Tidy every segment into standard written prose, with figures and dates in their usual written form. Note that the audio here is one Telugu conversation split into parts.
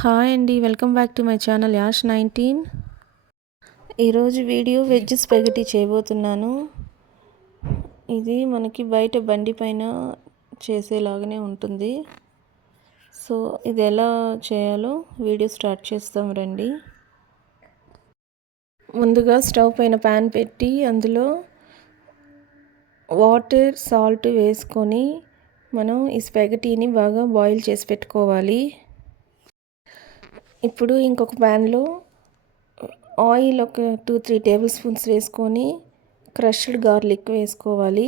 హాయ్ అండి, welcome back to my channel Yash 19. ఈరోజు వీడియో వెజ్ స్పెగటీ చేయబోతున్నాను. ఇది మనకి బయట బండి పైన చేసేలాగానే ఉంటుంది. సో ఇది ఎలా చేయాలో వీడియో స్టార్ట్ చేస్తాం రండి. ముందుగా స్టవ్ పైన ప్యాన్ పెట్టి అందులో వాటర్, సాల్ట్ వేసుకొని మనం ఈ స్పెగటీని బాగా బాయిల్ చేసి పెట్టుకోవాలి. ఇప్పుడు ఇంకొక ప్యాన్లో ఆయిల్ ఒక 2-3 టేబుల్ స్పూన్స్ వేసుకొని క్రష్డ్ గార్లిక్ వేసుకోవాలి.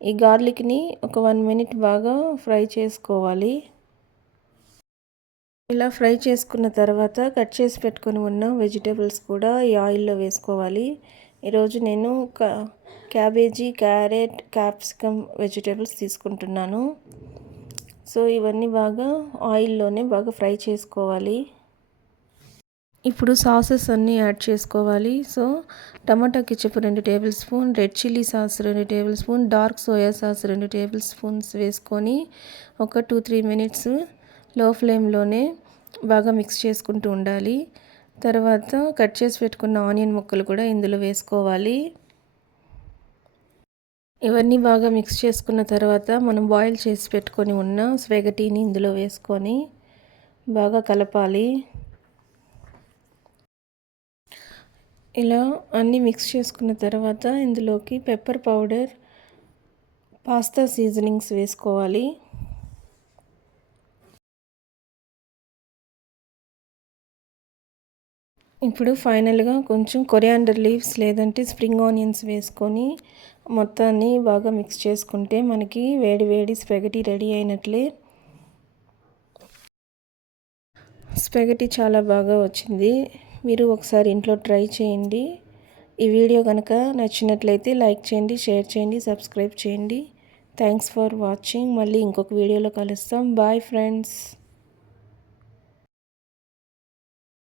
ఈ గార్లిక్ని ఒక 1 మినిట్ బాగా ఫ్రై చేసుకోవాలి. ఇలా ఫ్రై చేసుకున్న తర్వాత కట్ చేసి పెట్టుకొని ఉన్న వెజిటేబుల్స్ కూడా ఈ ఆయిల్లో వేసుకోవాలి. ఈరోజు నేను క్యాబేజీ, క్యారెట్, క్యాప్సికమ్ వెజిటేబుల్స్ తీసుకుంటున్నాను. సో ఇవన్నీ బాగా ఆయిల్లోనే బాగా ఫ్రై చేసుకోవాలి. ఇప్పుడు సాసెస్ అన్నీ యాడ్ చేసుకోవాలి. So tomato ketchup 2 tablespoon, red chilli sauce 2 tablespoon, dark soya sauce 2 tablespoons వేసుకొని ఒక 2-3 మినిట్స్ లో ఫ్లేమ్లోనే బాగా మిక్స్ చేసుకుంటూ ఉండాలి. తర్వాత కట్ చేసి పెట్టుకున్న ఆనియన్ ముక్కలు కూడా ఇందులో వేసుకోవాలి. ఇవన్నీ బాగా మిక్స్ చేసుకున్న తర్వాత మనం బాయిల్ చేసి పెట్టుకొని ఉన్న స్పెగటీని ఇందులో వేసుకొని బాగా కలపాలి. ఇలా అన్నీ మిక్స్ చేసుకున్న తర్వాత ఇందులోకి పెప్పర్ పౌడర్, పాస్తా సీజనింగ్స్ వేసుకోవాలి. ఇప్పుడు ఫైనల్గా కొంచెం కొరియాండర్ లీవ్స్ లేదంటే స్ప్రింగ్ ఆనియన్స్ వేసుకొని మొత్తాన్ని బాగా మిక్స్ చేసుకుంటే మనకి వేడి వేడి స్పెగటీ రెడీ అయినట్లే. స్పెగటీ చాలా బాగా వచ్చింది. మీరు ఒకసారి ఇంట్లో ట్రై చేయండి. ఈ వీడియో కనుక నచ్చినట్లయితే లైక్ చేయండి, షేర్ చేయండి, సబ్స్క్రైబ్ చేయండి. Thanks for watching. మళ్ళీ ఇంకొక వీడియోలో కలుస్తాం. Bye friends.